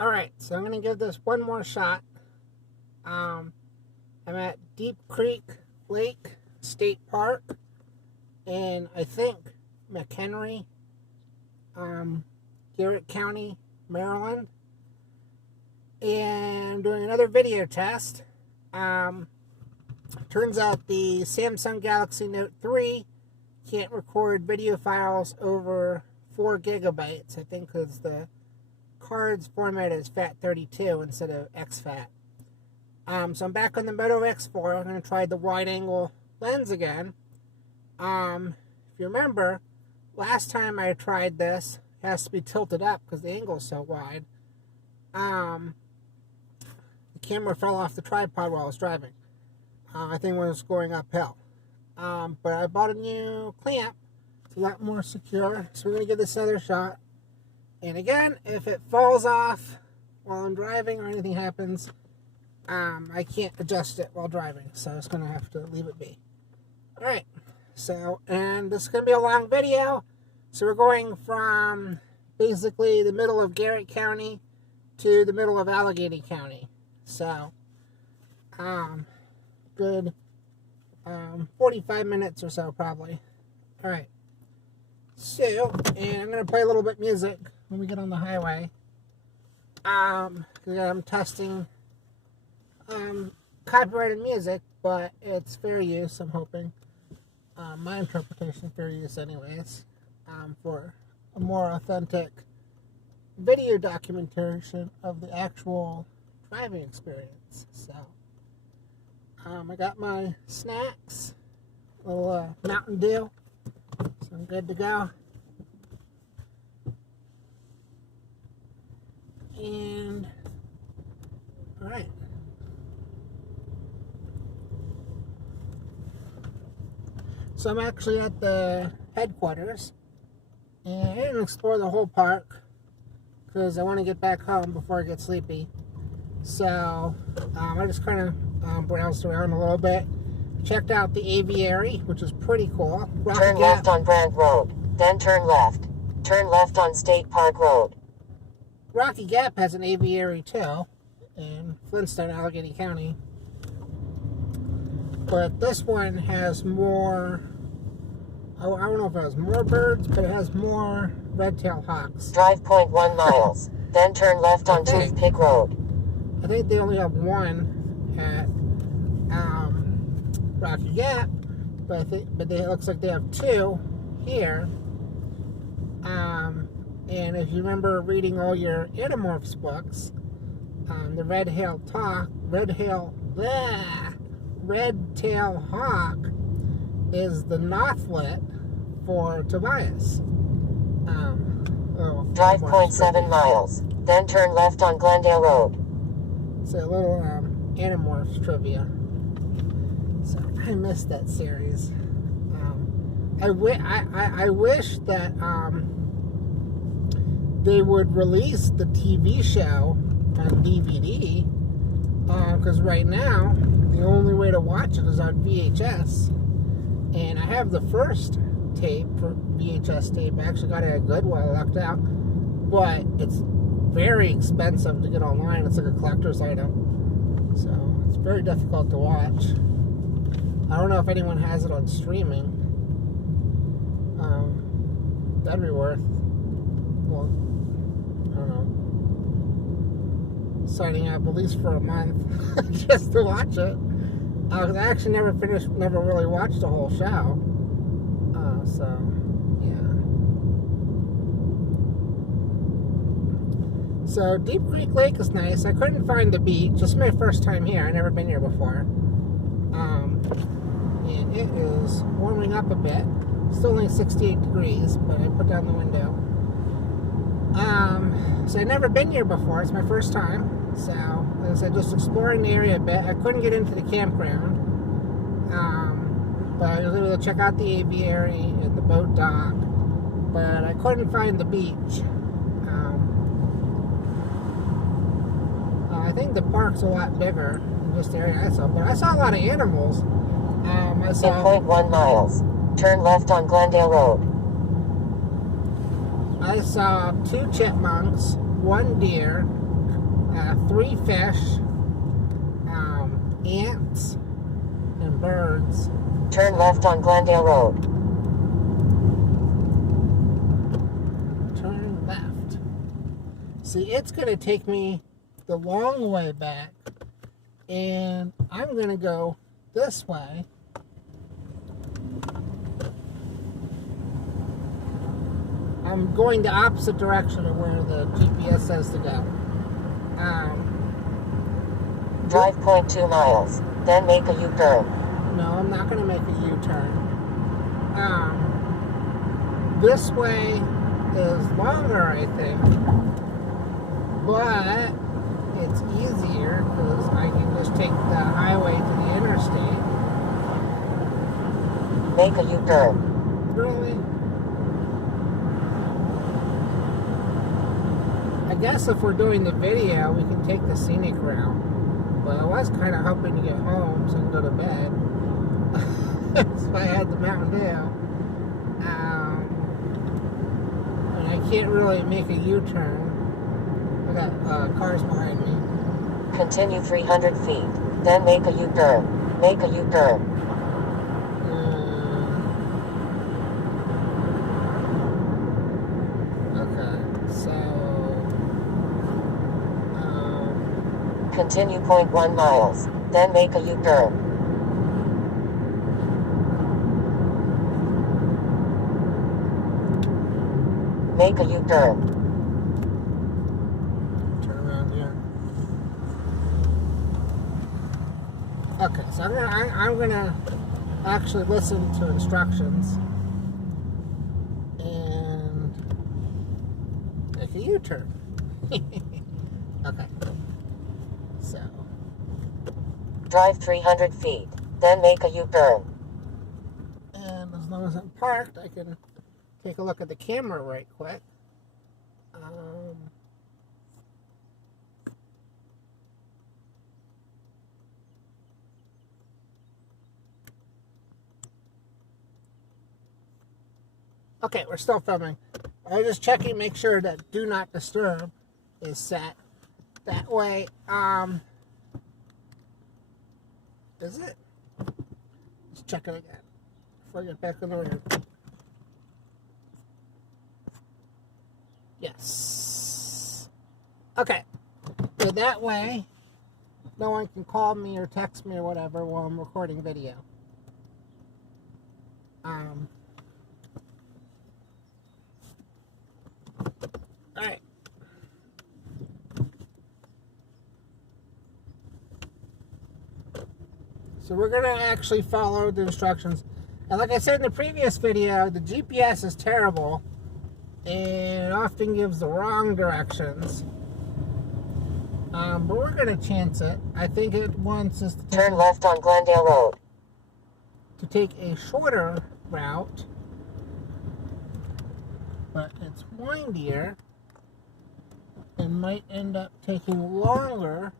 Alright, so I'm going to give this one more shot. I'm at Deep Creek Lake State Park in, I think, McHenry, Garrett County, Maryland. And I'm doing another video test. Turns out the Samsung Galaxy Note 3 can't record video files over 4 gigabytes, I think, because the card's format is FAT32 instead of exFAT. So I'm back on the Moto X4. I'm going to try the wide-angle lens again. If you remember, last time I tried this, it has to be tilted up because the angle is so wide. The camera fell off the tripod while I was driving. I think when it was going uphill. But I bought a new clamp. It's a lot more secure. So we're going to give this another shot. And again, if it falls off while I'm driving or anything happens, I can't adjust it while driving. So I'm just going to have to leave it be. Alright. So, and this is going to be a long video. So we're going from basically the middle of Garrett County to the middle of Allegheny County. So, good 45 minutes or so probably. Alright. So, and I'm going to play a little bit of music when we get on the highway. Because I'm testing copyrighted music, but it's fair use, I'm hoping. My interpretation is fair use anyways. For a more authentic video documentation of the actual driving experience. So, I got my snacks, a little Mountain Dew, so I'm good to go. And, alright. So I'm actually at the headquarters, and I didn't explore the whole park because I want to get back home before I get sleepy. So I just kind of browsed around a little bit, checked out the aviary, which is pretty cool. Turn left on Brant Road, then turn left. Turn left on State Park Road. Rocky Gap has an aviary too, in Flintstone, Allegheny County. But this one has more, I don't know if it has more birds, but it has more red-tailed hawks. Drive 0.1 miles, then turn left on Toothpick Road. I think they only have one at Rocky Gap, but it looks like they have two here. And if you remember reading all your Animorphs books, the red-tailed hawk is the Nothlet for Tobias. Drive 0.7 miles, then turn left on Glendale Road. It's a little Animorphs trivia. So I missed that series. I wish that they would release the TV show on DVD, because right now the only way to watch it is on VHS, and I have the first tape for VHS tape. I actually got it at Goodwill, I lucked out, but it's very expensive to get online. It's like a collector's item, so it's very difficult to watch. I don't know if anyone has it on streaming. That'd be worth, well, I don't know, signing up at least for a month just to watch it. I actually never really watched the whole show. So, yeah. So, Deep Creek Lake is nice. I couldn't find the beach. This is my first time here. I've never been here before. And it is warming up a bit. Still only 68 degrees, but I put down the window. So I've never been here before. It's my first time. So, like I said, just exploring the area a bit. I couldn't get into the campground. But I was able to check out the aviary and the boat dock. But I couldn't find the beach. I think the park's a lot bigger than just the area I saw. But I saw a lot of animals. I saw 0.1 miles. Turn left on Glendale Road. I saw 2 chipmunks, 1 deer, 3 fish, ants, and birds. Turn left on Glendale Road. Turn left. See, it's going to take me the long way back, and I'm going to go this way. I'm going the opposite direction of where the GPS says to go. Drive 0.2 miles, then make a U-turn. No, I'm not going to make a U-turn. This way is longer, I think, but it's easier because I can just take the highway to the interstate. Make a U-turn. Really? I guess if we're doing the video, we can take the scenic route. But I was kind of hoping to get home so I can go to bed. So I had the Mountain Dew. And I can't really make a U-turn. I got cars behind me. Continue 300 feet, then make a U-turn. Make a U-turn. Continue 0.1 miles, then make a U-turn. Make a U-turn. Turn around here. Okay, so I'm gonna actually listen to instructions and make a U-turn. Okay. So. Drive 300 feet, then make a U-turn. And as long as I'm parked, I can take a look at the camera right quick. Okay, we're still filming. I was just checking, make sure that Do Not Disturb is set. That way, is it? Let's check it again before I get back in the room. Yes. Okay. So that way, no one can call me or text me or whatever while I'm recording video. Alright. So we're going to actually follow the instructions. And like I said in the previous video, the GPS is terrible and it often gives the wrong directions. But we're going to chance it. I think it wants us to turn left on Glendale Road. To take a shorter route, but it's windier and might end up taking longer.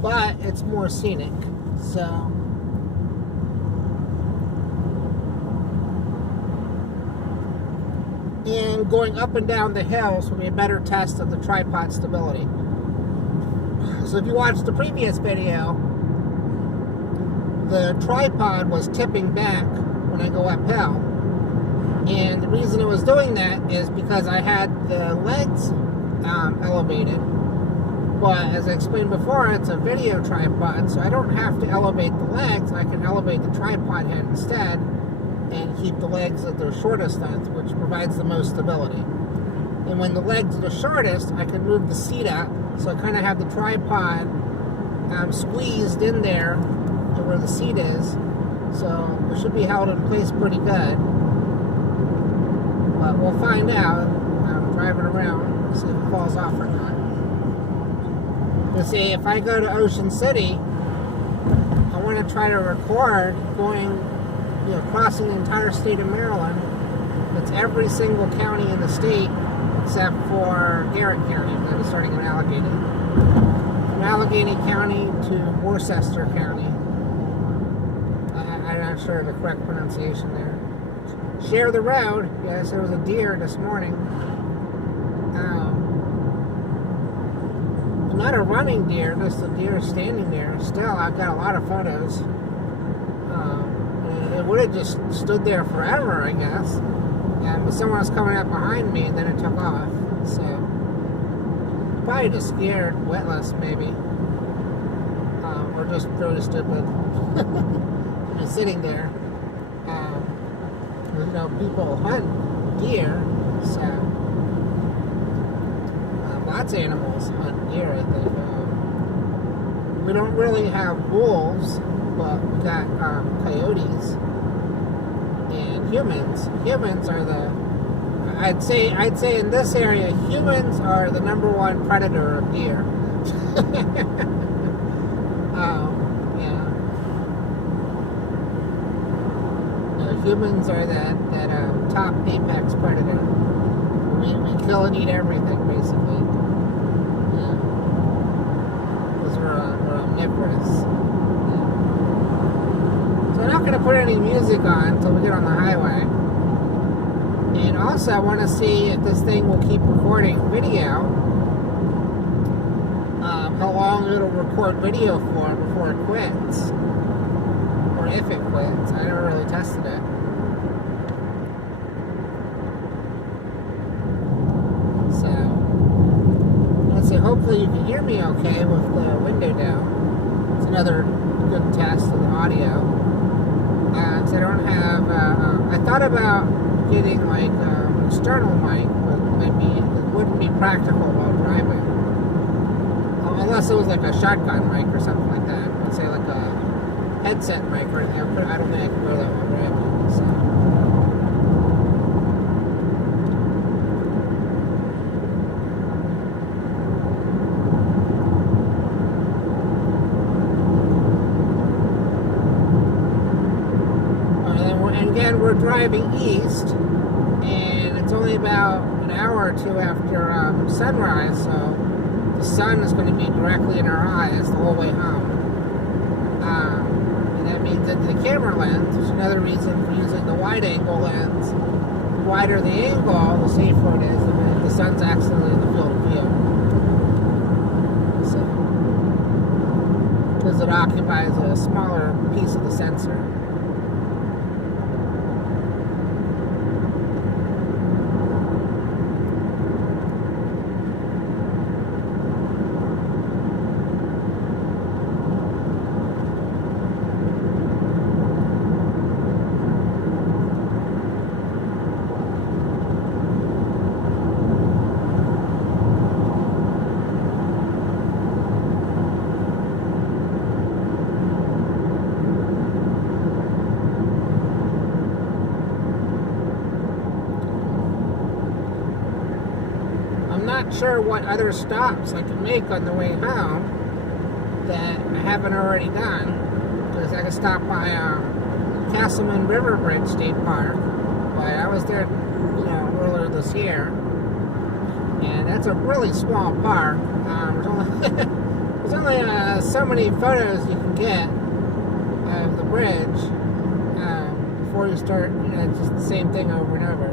But it's more scenic, so. And going up and down the hills will be a better test of the tripod stability. So if you watched the previous video, the tripod was tipping back when I go uphill. And the reason it was doing that is because I had the legs elevated. But as I explained before, it's a video tripod, so I don't have to elevate the legs. I can elevate the tripod head instead and keep the legs at their shortest length, which provides the most stability. And when the legs are the shortest, I can move the seat up, so I kind of have the tripod squeezed in there where the seat is, so it should be held in place pretty good. But we'll find out. I'm driving around, see if it falls off or not. Let's see, if I go to Ocean City, I want to try to record going, crossing the entire state of Maryland. It's every single county in the state except for Garrett County, that is starting in Allegheny. From Allegheny County to Worcester County. I'm not sure of the correct pronunciation there. Share the road. Yes, there was a deer this morning. Not a running deer, just a deer standing there. Still, I've got a lot of photos. It would have just stood there forever, I guess. But someone was coming up behind me, and then it took off. So, probably just scared, witless, maybe. Or just really stupid. Just sitting there. People hunt deer, so lots of animals hunt deer, I think. We don't really have wolves, but we got coyotes and humans. Humans are I'd say in this area, humans are the #1 predator of deer. Humans are that top apex predator. We kill and eat everything, basically. Yeah. Because we're omnivorous. Yeah. So I'm not going to put any music on until we get on the highway. And also, I want to see if this thing will keep recording video. How long it'll record video for before it quits. Or if it quits. I never really tested it. Hopefully you can hear me okay with the window down. It's another good test of the audio. So I don't have. I thought about getting like an external mic, but it wouldn't be practical while driving. Unless it was like a shotgun mic or something like that. Let's say like a headset mic or anything. I don't think I can wear that while driving. So. We're driving east, and it's only about an hour or two after sunrise, so the sun is going to be directly in our eyes the whole way home. And that means that the camera lens, which is another reason for using the wide-angle lens, the wider the angle, the safer it is, and the sun's actually in the field of view. So, because it occupies a smaller piece of the sensor. Not sure what other stops I can make on the way home that I haven't already done, because I can stop by Castleman River Bridge State Park, but I was there earlier this year, and that's a really small park. There's only so many photos you can get of the bridge before you start, it's just the same thing over and over.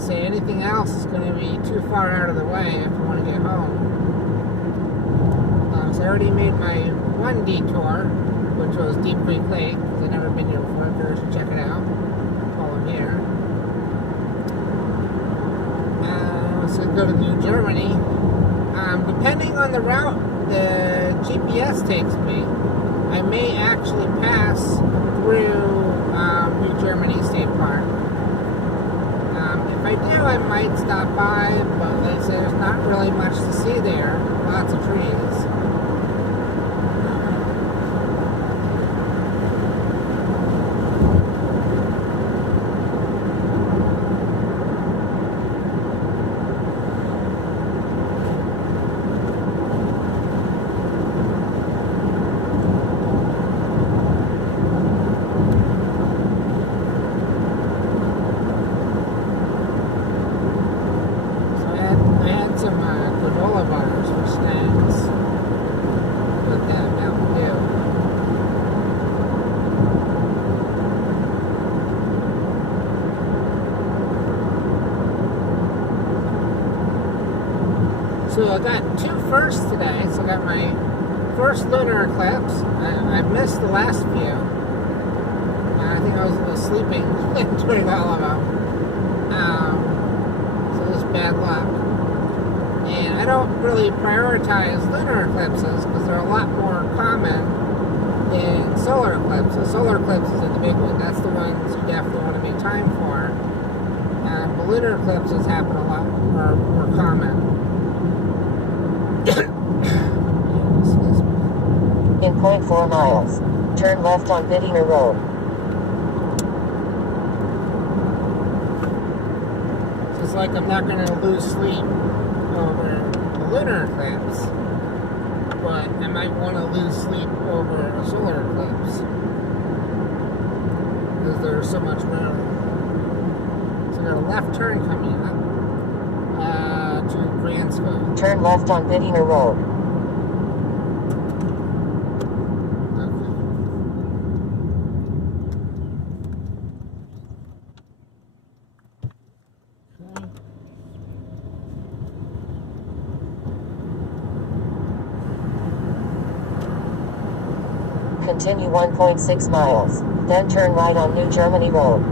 Say anything else is going to be too far out of the way if I want to get home. So I already made my one detour, which was Deep Creek Lake, because I've never been here before. I should check it out while I'm here. So go to New Germany. Depending on the route the GPS takes me, I may actually pass through New Germany State Park. If I do, I might stop by, but they say there's not really much to see there. Lots of trees. Some granola bars for snacks with that Mountain Dew. So I got 2 firsts today. So I got my first lunar eclipse. I missed the last few. I think I was sleeping during all of them. So this is bad luck. And I don't really prioritize lunar eclipses because they're a lot more common than solar eclipses. Solar eclipses are the big one. That's the ones you definitely want to make time for. But lunar eclipses happen a lot more common. In 0.4 miles, turn left on Biddiner Road. So it's like I'm not going to lose sleep over the lunar eclipse, but I might want to lose sleep over a solar eclipse because there's so much room. So I got a left turn coming up to Grantsville. Turn left on Biddiner Road. Continue 1.6 miles, then turn right on New Germany Road.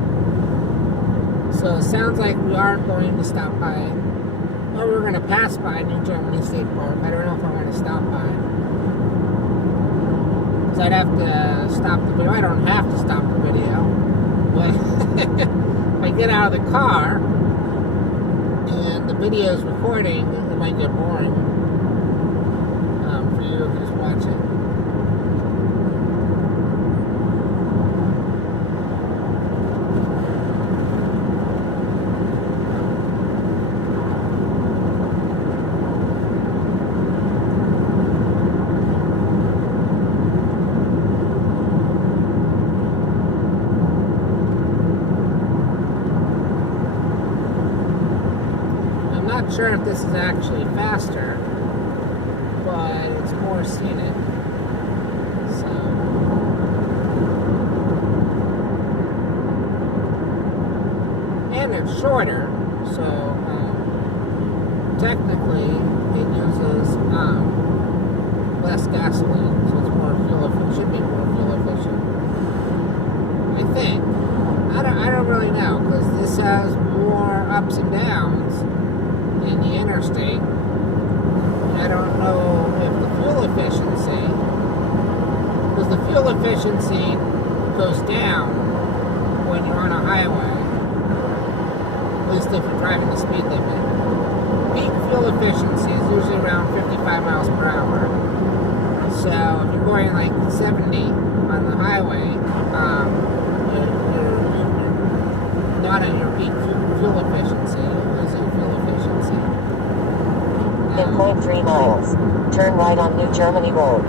So it sounds like we aren't going to stop by, or we're going to pass by New Germany State Park. I don't know if I'm going to stop by. Because I'd have to stop the video. I don't have to stop the video. But if I get out of the car and the video is recording, it might get boring for you who's watching. Not sure if this is actually faster, but it's more scenic. So, and it's shorter. So technically, it uses less gasoline, so it's more fuel efficient. Should be more fuel efficient. I think. I don't really know because this has more ups and downs in the interstate. I don't know if the fuel efficiency, because the fuel efficiency goes down when you're on a highway, at least if you're driving the speed limit. Peak fuel efficiency is usually around 55 miles per hour. So if you're going like 70 on the highway, you're not at your peak fuel efficiency. You're losing fuel efficiency. In 0.3 miles, turn right on New Germany Road.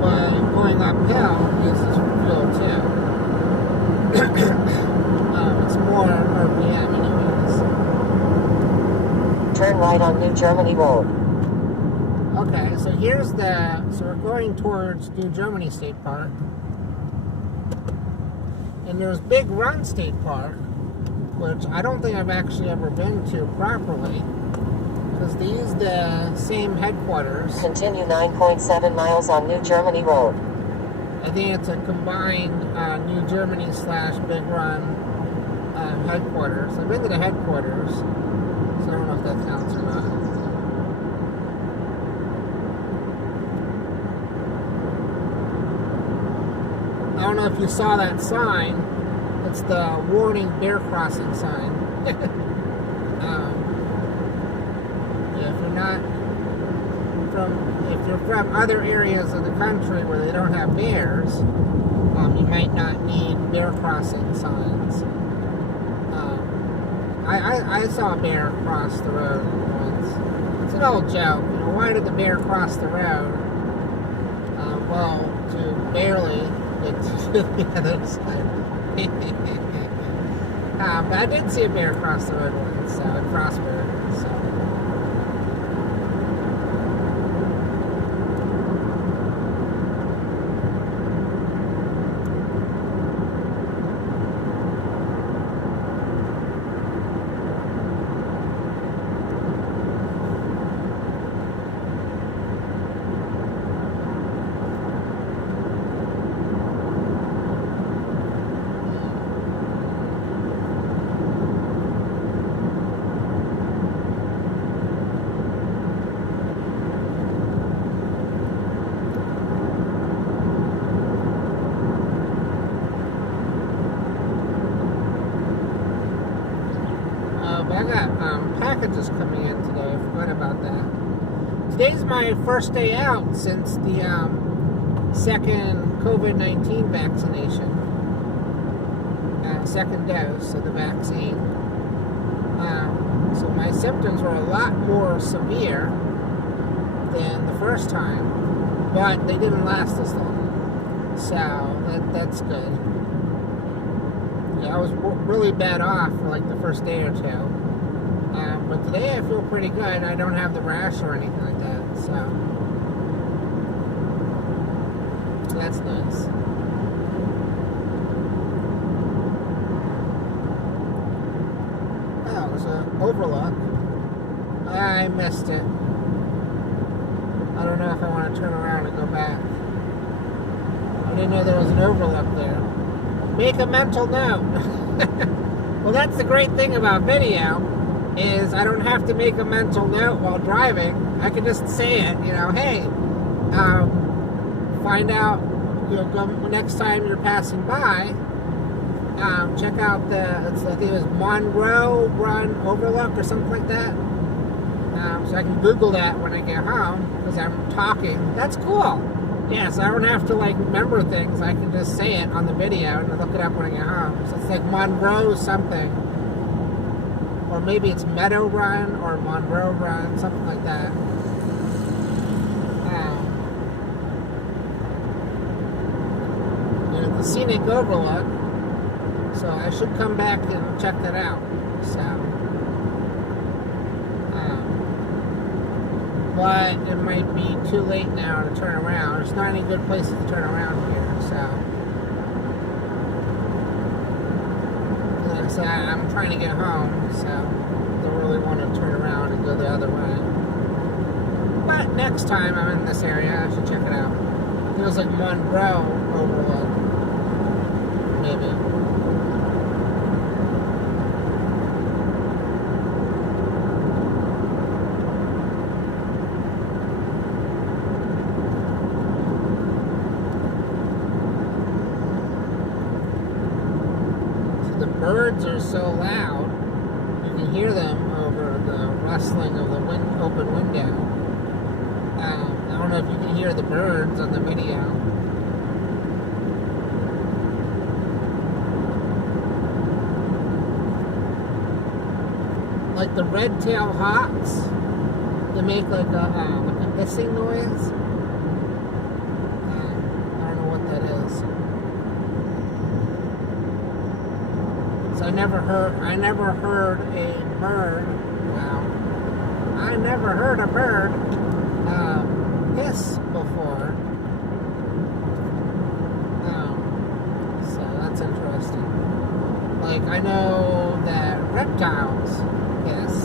But going uphill uses fuel too. It's more RPM anyways. Turn right on New Germany Road. Okay, so so we're going towards New Germany State Park. And there's Big Run State Park, which I don't think I've actually ever been to properly, because they use the same headquarters. Continue 9.7 miles on New Germany Road. I think it's a combined New Germany / Big Run headquarters. I've been to the headquarters, so I don't know if that counts or not. I don't know if you saw that sign. It's the warning bear crossing sign. If you're from other areas of the country where they don't have bears, you might not need bear crossing signs. I saw a bear cross the road once. It's an old joke. You know, why did the bear cross the road? Well, to barely get to the other side. But I did see a bear cross the road once, in Frostburg. So. some packages coming in today. I forgot about that. Today's my first day out since the second COVID-19 vaccination. Second dose of the vaccine. So my symptoms were a lot more severe than the first time, but they didn't last as long. So that's good. Yeah, I was really bad off for like the first day or two. But today I feel pretty good. I don't have the rash or anything like that. So that's nice. Oh, there's an overlook. I missed it. I don't know if I want to turn around and go back. I didn't know there was an overlook there. Make a mental note. Well, that's the great thing about video, is I don't have to make a mental note while driving. I can just say it, hey, find out, go next time you're passing by, check out I think it was Monroe Run Overlook or something like that. So I can Google that when I get home, because I'm talking. That's cool. Yes, I don't have to remember things. I can just say it on the video and look it up when I get home. So it's like Monroe something. Or maybe it's Meadow Run or Monroe Run, something like that. And it's a scenic overlook, so I should come back and check that out. So, but it might be too late now to turn around. There's not any good places to turn around here, so. Like I said, I'm trying to get home, so I don't really want to turn around and go the other way. But next time I'm in this area, I should check it out. It feels like Monroe Overlook. Maybe. Birds are so loud, you can hear them over the rustling of the open window. I don't know if you can hear the birds on the video. Like the red-tailed hawks, they make like a hissing noise. I don't know what that is. I never heard a bird. Wow. I never heard a bird hiss before. So that's interesting. Like, I know that reptiles hiss.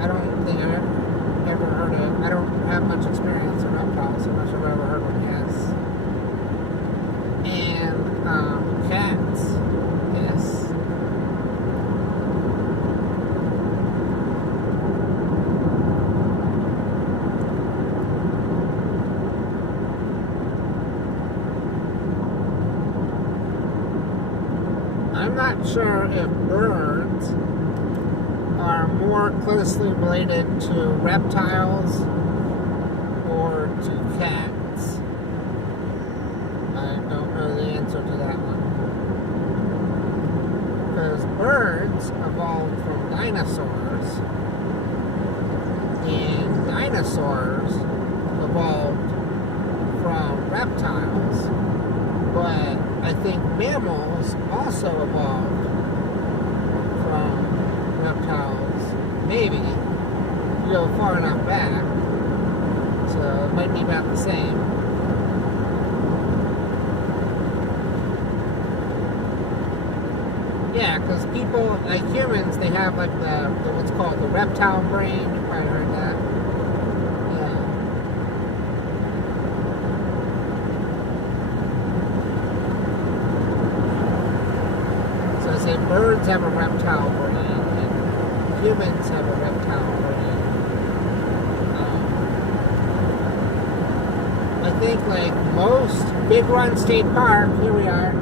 I don't think I've ever heard of. I don't have much experience with reptiles, so I'm not sure if I've ever heard one hiss. And cats. Yes. I'm not sure if birds are more closely related to reptiles or to cats. I don't know the answer to that one. Because birds evolved from dinosaurs, and dinosaurs evolved from reptiles, but I think mammals also evolved from reptiles, maybe, if you go far enough back, so it might be about the same. Yeah, because people, like humans, they have like the what's called the reptile brain. You probably heard that. Yeah. So I say birds have a reptile brain, and humans have a reptile brain. I think like most Big Run State Park, here we are.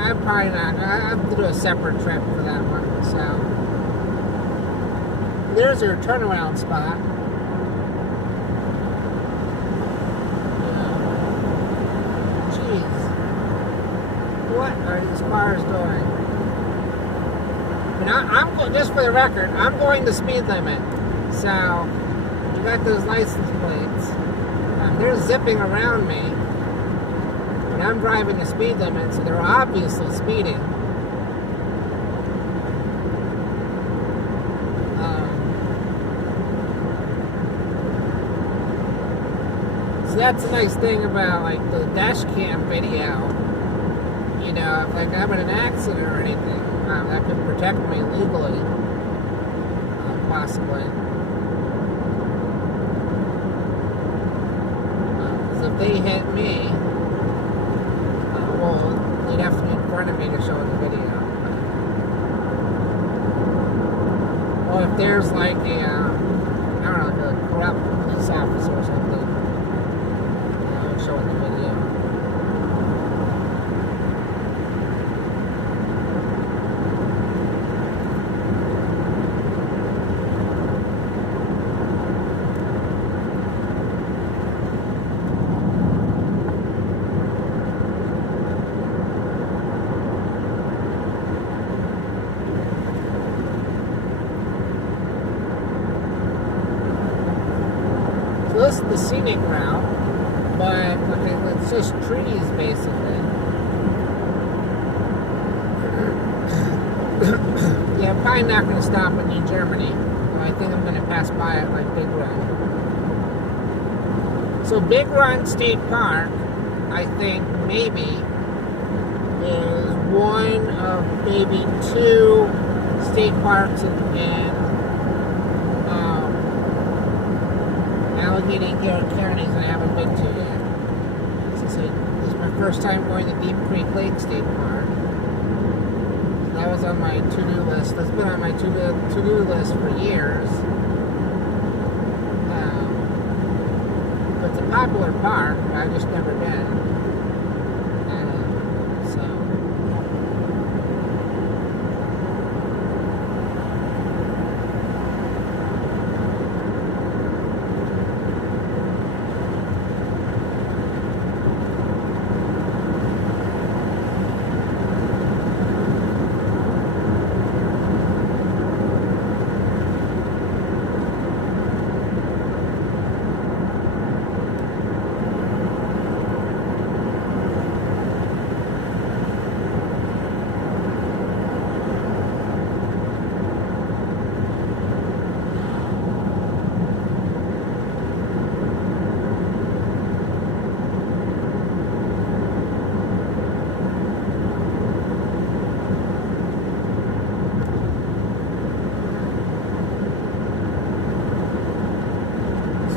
I'm probably not. I have to do a separate trip for that one. So there's your turnaround spot. Jeez, what are these cars doing? And I'm just for the record, I'm going the speed limit. So you got those license plates. They're zipping around me. And I'm driving the speed limit, so they're obviously speeding. So that's a nice thing about like the dash cam video. You know, if like I'm in an accident or anything, that could protect me legally, possibly. Because if they hit me, well, they'd have to be in front of me to show the video. Or if there's like a, I don't know, like a corrupt police officer or something, showing the video. So this is the scenic route, but okay, it's just trees basically. Yeah, I'm probably not going to stop in New Germany. I think I'm going to pass by it like Big Run. So Big Run State Park, I think maybe, is one of maybe 2 state parks in Allegheny and Kearney that I haven't been to yet. This is my first time going to Deep Creek Lake State Park. So that was on my to-do list. That's been on my to-do list for years. It's a popular park, but I've just never been.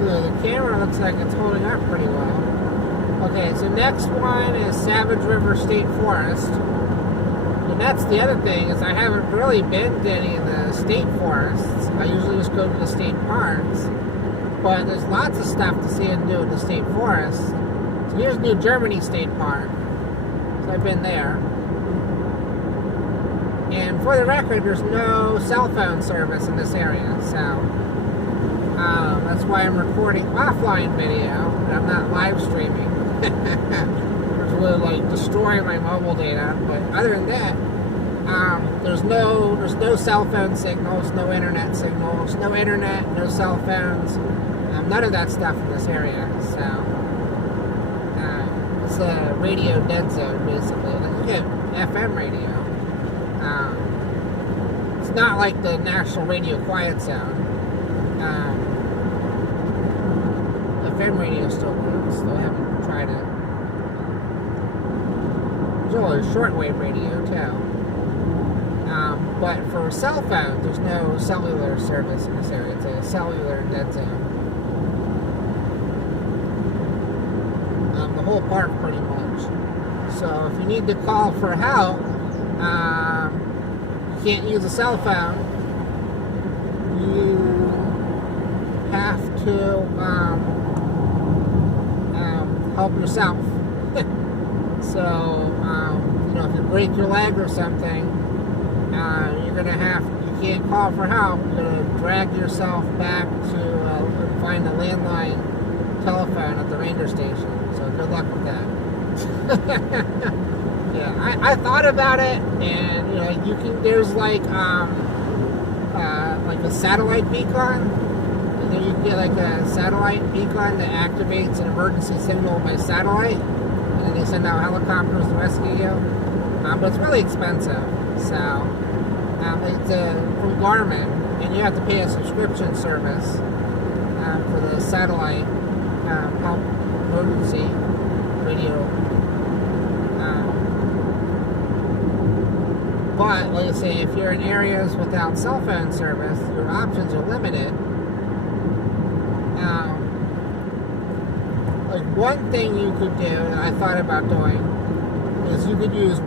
The camera looks like it's holding up pretty well. Okay, so next one is Savage River State Forest. And that's the other thing, is I haven't really been to any of the state forests. I usually just go to the state parks. But there's lots of stuff to see and do in the state forests. So here's New Germany State Park. So I've been there. And for the record, there's no cell phone service in this area, so that's why I'm recording offline video, and I'm not live streaming. Which will like destroy my mobile data. But other than that, there's no cell phone signals, no internet signals, no internet, no cell phones, none of that stuff in this area. So it's a radio dead zone basically. Like FM radio. It's not like the National Radio Quiet Zone. FM radio still works, though I haven't tried it. There's only shortwave radio, too. But for cell phones, there's no cellular service in this area. It's a cellular dead zone. The whole park, pretty much. So if you need to call for help, you can't use a cell phone. You have to help yourself. So, if you're break your leg or something, you can't call for help. You're going to drag yourself back to find a landline telephone at the ranger station. So good luck with that. Yeah, I thought about it, and there's like a satellite beacon. You can get like a satellite beacon that activates an emergency signal by satellite, and then they send out helicopters to rescue you. But it's really expensive. So it's from Garmin, and you have to pay a subscription service for the satellite help emergency radio. But like I say, if you're in areas without cell phone service, your options are limited. Like one thing you could do that I thought about doing is you could use